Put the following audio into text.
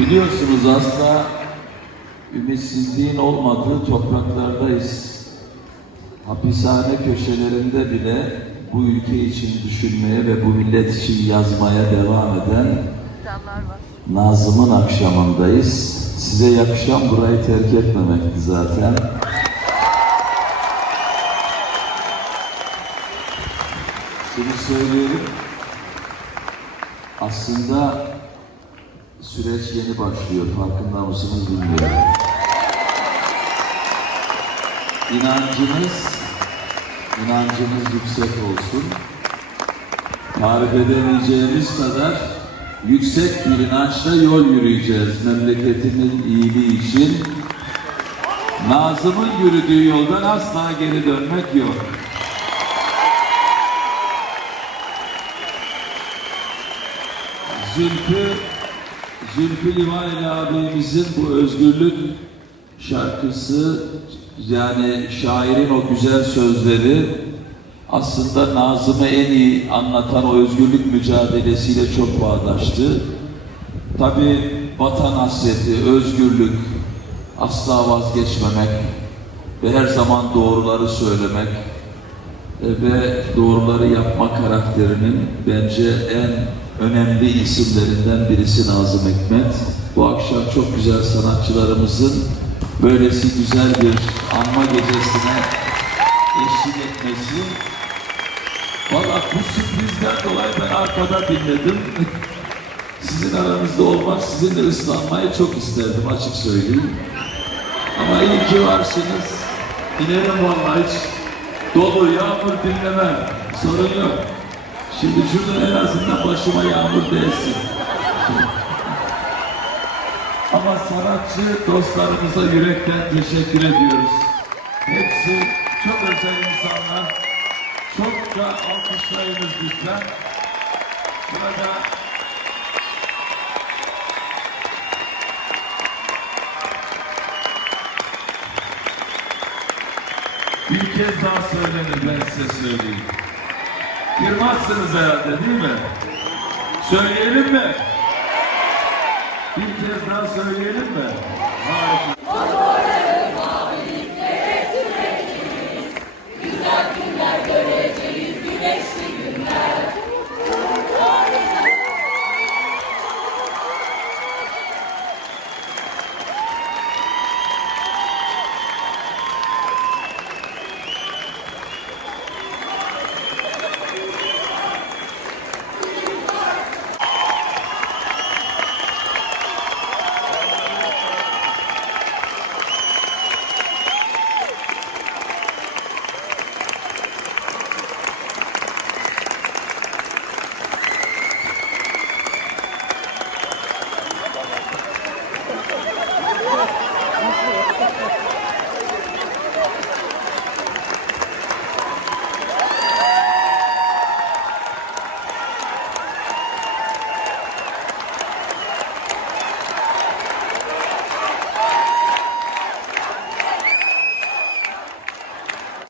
Biliyorsunuz asla ümitsizliğin olmadığı topraklardayız. Hapishane köşelerinde bile bu ülke için düşünmeye ve bu millet için yazmaya devam eden. Nazım'ın akşamındayız. Size yakışan burayı terk etmemekti zaten. Şunu söylüyorum. Aslında süreç yeni başlıyor. Farkında mısınız bilmiyorum. İnancınız, inancınız yüksek olsun. Tarif edemeyeceğimiz kadar yüksek bir inançla yol yürüyeceğiz memleketimin iyiliği için. Nazım'ın yürüdüğü yoldan asla geri dönmek yok. Zülfü, Zülfü Livaneli abimizin bu özgürlük şarkısı yani şairin o güzel sözleri aslında Nazım'ı en iyi anlatan o özgürlük mücadelesiyle çok bağdaştı. Tabi vatan hasreti, özgürlük, asla vazgeçmemek ve her zaman doğruları söylemek ve doğruları yapma karakterinin bence en önemli isimlerinden birisi Nazım Hikmet. Bu akşam çok güzel sanatçılarımızın böylesi güzel bir anma gecesine eşlik etmesi. Valla bu sürprizden dolayı ben arkada dinledim. Sizin aranızda olmak, sizinle ıslanmayı çok isterdim açık söyleyeyim. Ama iyi ki varsınız. İnerim vallahi hiç dolu yağmur dinlemem. Sorun yok. Şimdi şurada en azından başıma yağmur değsin. Ama sanatçı dostlarımıza yürekten teşekkür ediyoruz. Hepsi çok özel insanlar. Çok da alkışlayınız lütfen. Burada bir kez daha söylenir ben size söyleyeyim. Kırmazsınız herhalde değil mi? Söyleyelim mi? Bir kez daha söyleyelim mi? Harika.